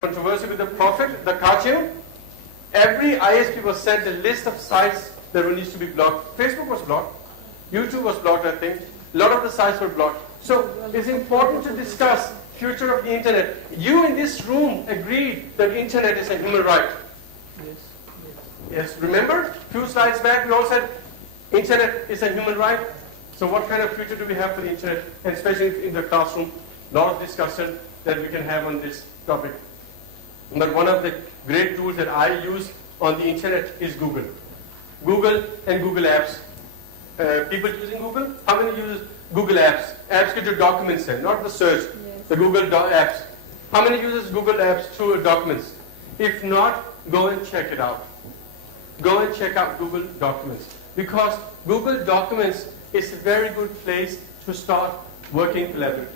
Controversy with the Prophet, the cartoon. Every ISP was sent a list of sites that needs to be blocked. Facebook was blocked. YouTube was blocked, I think. A lot of the sites were blocked. So it's important to discuss future of the internet. You in this room agreed that internet is a human right. Yes, remember? Few slides back we all said internet is a human right. So what kind of future do we have for the internet? And especially in the classroom, a lot of discussion that we can have on this topic. But one of the great tools that I use on the internet is Google. Google and Google Apps. People using Google? How many use Google Apps? Apps get your documents in, not the search. Yes. The Google Apps. How many uses Google Apps through documents? If not, go and check it out. Go and check out Google Documents. Because Google Documents is a very good place to start working collaboratively.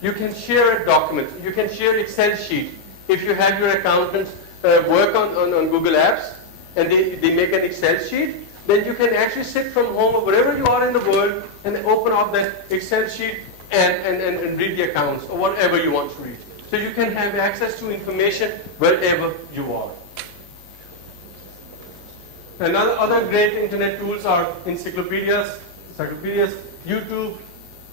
You can share a document. You can share Excel sheet. If you have your accountants work on Google Apps and they make an Excel sheet, then you can actually sit from home or wherever you are in the world and open up that Excel sheet and read the accounts or whatever you want to read. So you can have access to information wherever you are. And other great internet tools are encyclopedias, YouTube,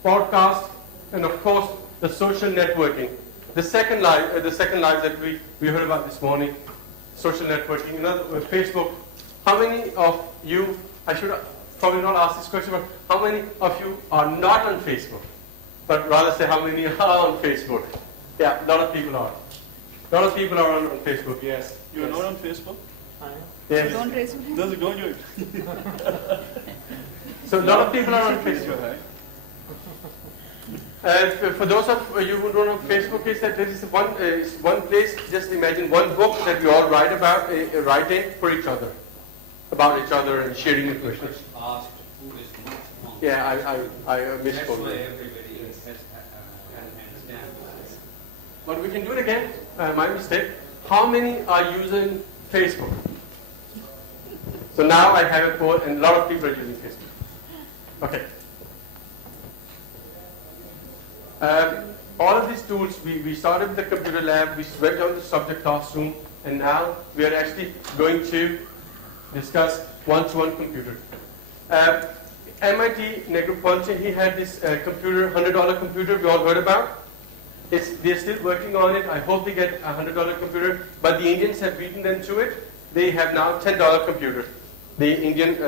podcasts, and of course the social networking. The second live that we heard about this morning, social networking, Facebook. How many of you, I should probably not ask this question, but how many of you are not on Facebook? But rather say how many are on Facebook? Yeah, a lot of people are. A lot of people are on Facebook, yes. You are not on Facebook? I am. Yes. Don't raise your hand. Does it go on you? So a lot of people are on Facebook. For those of you who don't know, Facebook is that there is one place. Just imagine one book that we all write about, writing for each other, about each other and sharing information. Asked who is not on. Yeah, I misspoke. That's why everybody can understand. But we can do it again. My mistake. How many are using Facebook? So now I have a poll, and a lot of people are using Facebook. Okay. All of these tools, we started with the computer lab, we went on to subject classroom, and now we are actually going to discuss one-to-one computer. MIT Negroponte, he had this computer, $100 computer we all heard about. They're still working on it. I hope they get a $100 computer, but the Indians have beaten them to it. They have now $10 computer. The Indian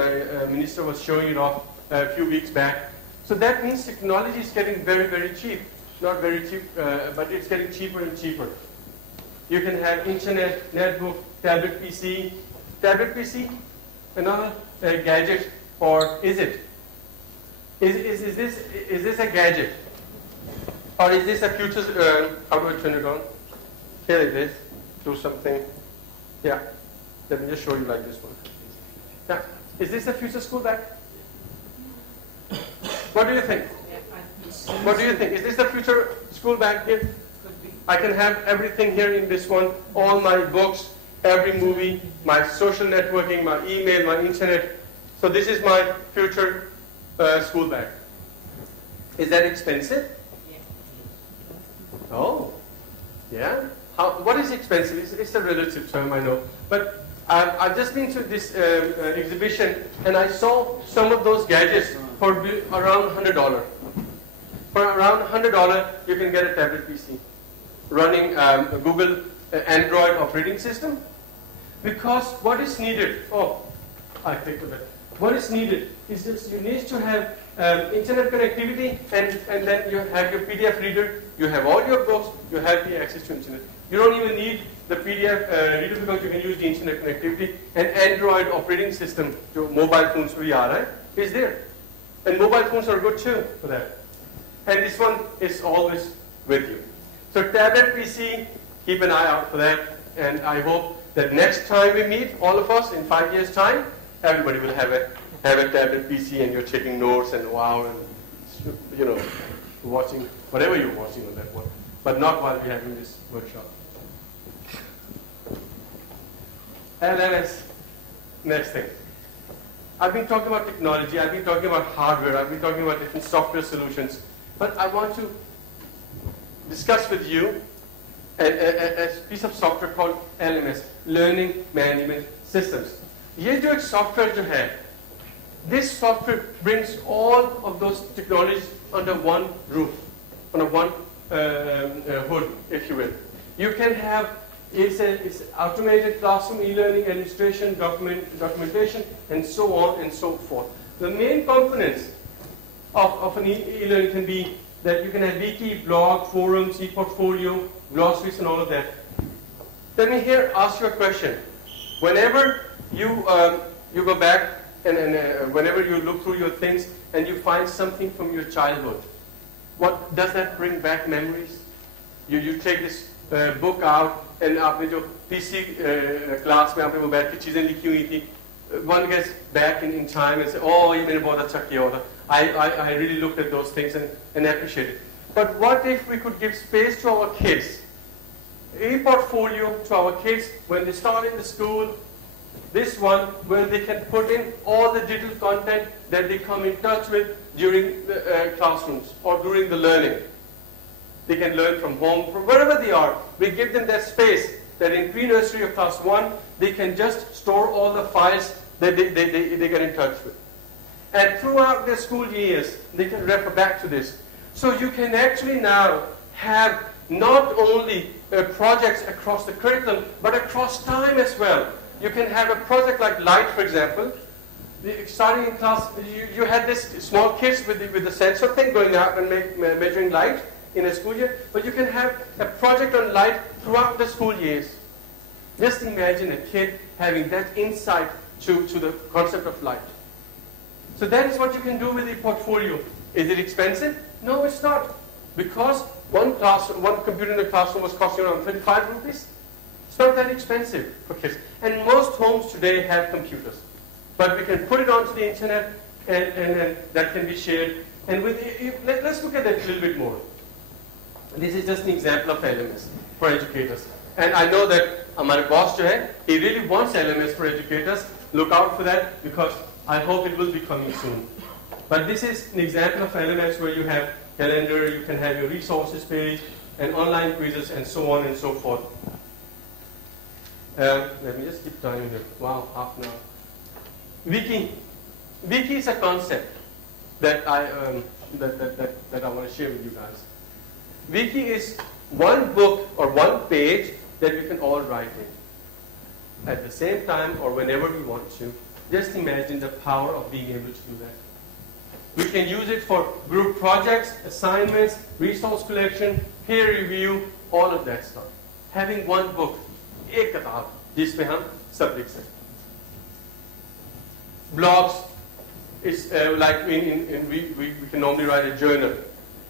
minister was showing it off a few weeks back. So that means technology is getting very, very cheap. Not very cheap, but it's getting cheaper and cheaper. You can have internet, netbook, tablet PC. Tablet PC, another gadget, or is it? Is this a gadget? Or is this a future, how do I turn it on? Here it is. Do something. Yeah. Let me just show you like this one. Yeah. Is this a future school bag? What do you think? What do you think? Is this the future school bag here? I can have everything here in this one, all my books, every movie, my social networking, my email, my internet. So this is my future school bag. Is that expensive? Oh, yeah. What is expensive? It's a relative term, I know. But I've just been to this exhibition and I saw some of those gadgets for around $100. For around $100, you can get a tablet PC running a Google Android operating system. Because what is needed? Oh, I think of it. What is needed is just you need to have internet connectivity, and then you have your PDF reader. You have all your books. You have the access to internet. You don't even need the PDF reader because you can use the internet connectivity. And Android operating system, your mobile phones we are, is there. And mobile phones are good too for that. And this one is always with you. So tablet PC, keep an eye out for that. And I hope that next time we meet, all of us, in 5 years' time, everybody will have a tablet PC and you're taking notes and wow, and watching whatever you're watching on that one. But not while we're having this workshop. LMS, next thing. I've been talking about technology, I've been talking about hardware, I've been talking about different software solutions, but I want to discuss with you a piece of software called LMS, Learning Management Systems. ये जो एक software जो है, this software brings all of those technologies under one roof, under one hood, if you will. You can have it's automated classroom e-learning, administration, documentation, and so on and so forth. The main components of an e-learning can be that you can have wiki, blog, forums, e-portfolio, glossaries, and all of that. Let me here ask you a question. Whenever you go back and whenever you look through your things and you find something from your childhood, what does that bring back memories? You take this book out and आपने जो PC class में आपने वो बैठ के चीजें लिखी हुई थी, one gets back in time and say, oh, ये मैंने बहुत अच्छा किया होता. I really looked at those things and appreciate it. But what if we could give space to our kids, a portfolio to our kids when they start in the school, this one where they can put in all the digital content that they come in touch with during the classrooms or during the learning. They can learn from home, from wherever they are. We give them that space that in pre-nursery or class 1, they can just store all the files that they get in touch with. And throughout their school years, they can refer back to this. So you can actually now have not only projects across the curriculum, but across time as well. You can have a project like Light, for example. Starting in class, you had this small kids with the sensor thing going out and measuring light in a school year, but you can have a project on light throughout the school years. Just imagine a kid having that insight to the concept of light. So that is what you can do with the portfolio. Is it expensive? No, it's not. Because one computer in the classroom was costing around 35 rupees. It's not that expensive for kids. And most homes today have computers. But we can put it onto the internet and that can be shared. And let's look at that a little bit more. This is just an example of LMS for educators. And I know that our boss, he really wants LMS for educators. Look out for that because I hope it will be coming soon. But this is an example of LMS where you have calendar, you can have your resources page, and online quizzes, and so on and so forth. Let me just keep timing here. Wow, half an hour. Wiki. Wiki is a concept that I want to share with you guys. Wiki is one book or one page that we can all write in at the same time or whenever we want to. Just imagine the power of being able to do that. We can use it for group projects, assignments, resource collection, peer review, all of that stuff. Having one book, एक किताब जिसमें हम सब लिख सकते. Blogs is like we can normally write a journal.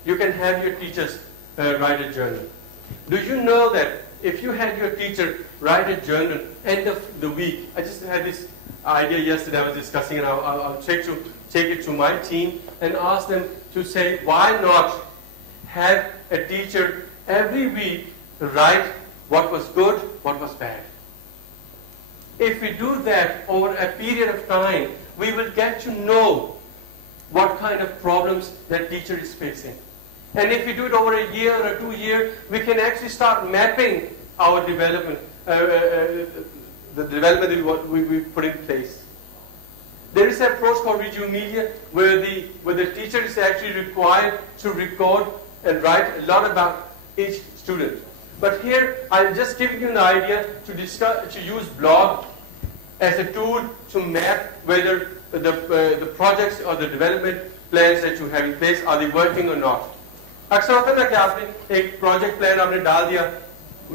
You can have your teachers write a journal. Do you know that if you had your teacher write a journal end of the week? I just had this idea yesterday. I was discussing, and I'll take it to my team and ask them to say, why not have a teacher every week write what was good, what was bad. If we do that over a period of time, we will get to know what kind of problems that teacher is facing. And if we do it over a year or 2 years, we can actually start mapping our development, the development that we put in place. There is an approach called Resume Media where the teacher is actually required to record and write a lot about each student. But here, I'm just giving you an idea to use blog as a tool to map whether the projects or the development plans that you have in place, are they working or not. अक्सर होता है ना कि आपने एक project plan आपने डाल दिया,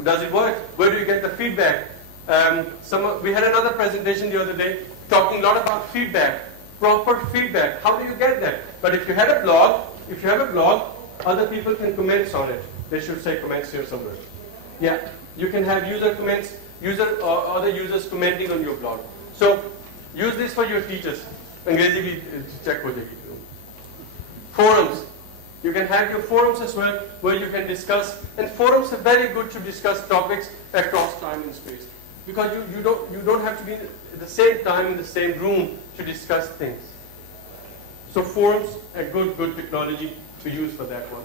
does it work? Where do you get the feedback? We had another presentation the other day talking a lot about feedback, proper feedback. How do you get that? But if you have a blog, other people can comment on it. They should say comments here somewhere. Yeah, you can have user comments, other users commenting on your blog. So use this for your teachers. अंग्रेजी भी check हो जाएगी. Forums. You can have your forums as well where you can discuss, and forums are very good to discuss topics across time and space. Because you don't have to be at the same time in the same room to discuss things. So forums are good technology to use for that one.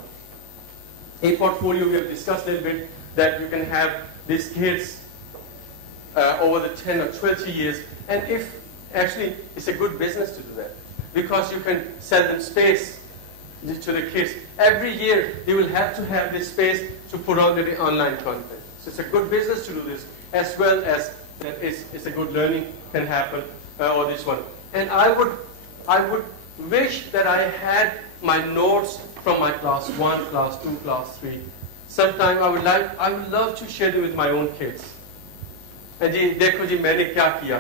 A portfolio we have discussed a little bit. that you can have these kids over the 10 or 20 years. And if actually it's a good business to do that, because you can sell them space to the kids. Every year they will have to have this space to put on the online content. So it's a good business to do this, as well as that it's a good learning can happen or this one. And I would wish that I had my notes from my class 1, class 2, class 3. Sometime I would love to share them with my own kids. And देखो जी मैंने क्या किया,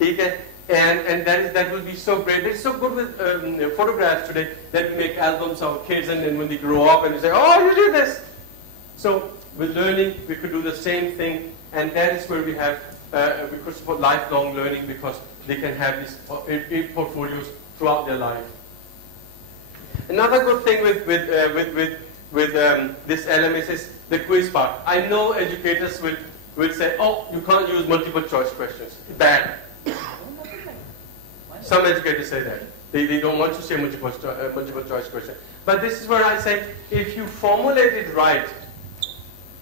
ठीक है? And that will be so great. It's so good with photographs today that we make albums of kids, and then when they grow up and they say, oh, you did this. So with learning, we could do the same thing, and that is where we have we could support lifelong learning, because they can have these portfolios throughout their life. Another good thing with this LMS is the quiz part. I know educators will say, oh, you can't use multiple choice questions. Bad. Some educators say that. They don't want to say multiple choice question. But this is where I say, if you formulate it right,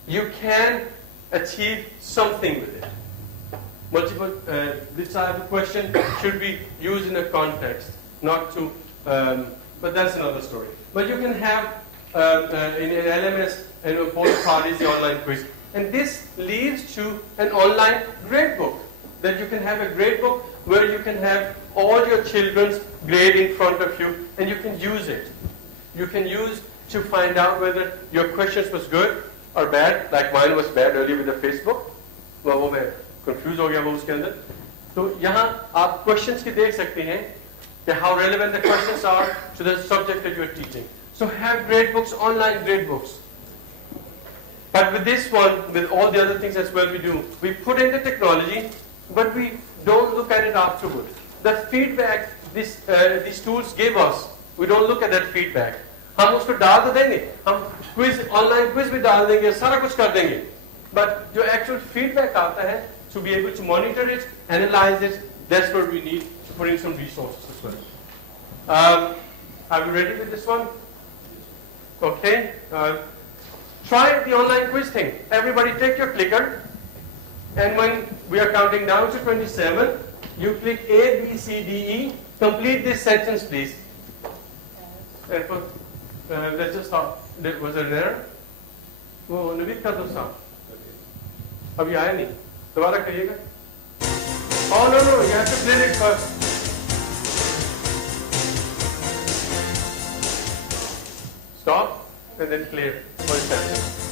you can achieve something with it. This type of question should be used in a context, not to, but that's another story. But you can have in an LMS, and both parties, the online quiz. And this leads to an online gradebook, that you can have a gradebook where you can have all your children's grade in front of you, and you can use it. You can use to find out whether your questions was good or bad, like mine was bad earlier with the Facebook. वो मैं confused हो गया वो उसके अंदर. तो यहाँ आप questions की देख सकते हैं कि how relevant the questions are to the subject that you are teaching. So have grade books, online grade books. But with this one, with all the other things as well we put in the technology, but we don't look at it afterward. The feedback these tools give us, we don't look at that feedback. हम उसको डाल तो देंगे, हम quiz, online quiz भी डाल देंगे, सारा कुछ कर देंगे. But जो actual feedback आता है, to be able to monitor it, analyze it, that's where we need to put in some resources as well. Are we ready with this one? Okay. Try the online quiz thing. Everybody take your clicker, and when we are counting down to 27, you click A, B, C, D, E. Complete this sentence, please. Let's just stop. Was there an error? वो नवीद का दोस्त अभी आया नहीं. दोबारा करिएगा. Oh no, you have to clear it first. Stop and then clear. 1 second.